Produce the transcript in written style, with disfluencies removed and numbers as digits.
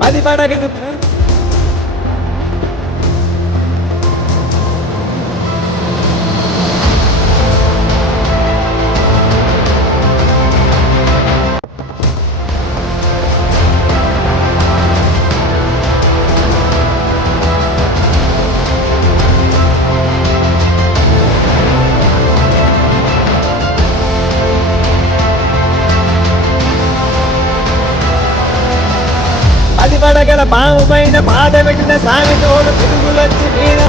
అది పడగదు అది పడగల పాము పైన పాద పెట్టిన సామి తోడు తిరుగులొచ్చి మీద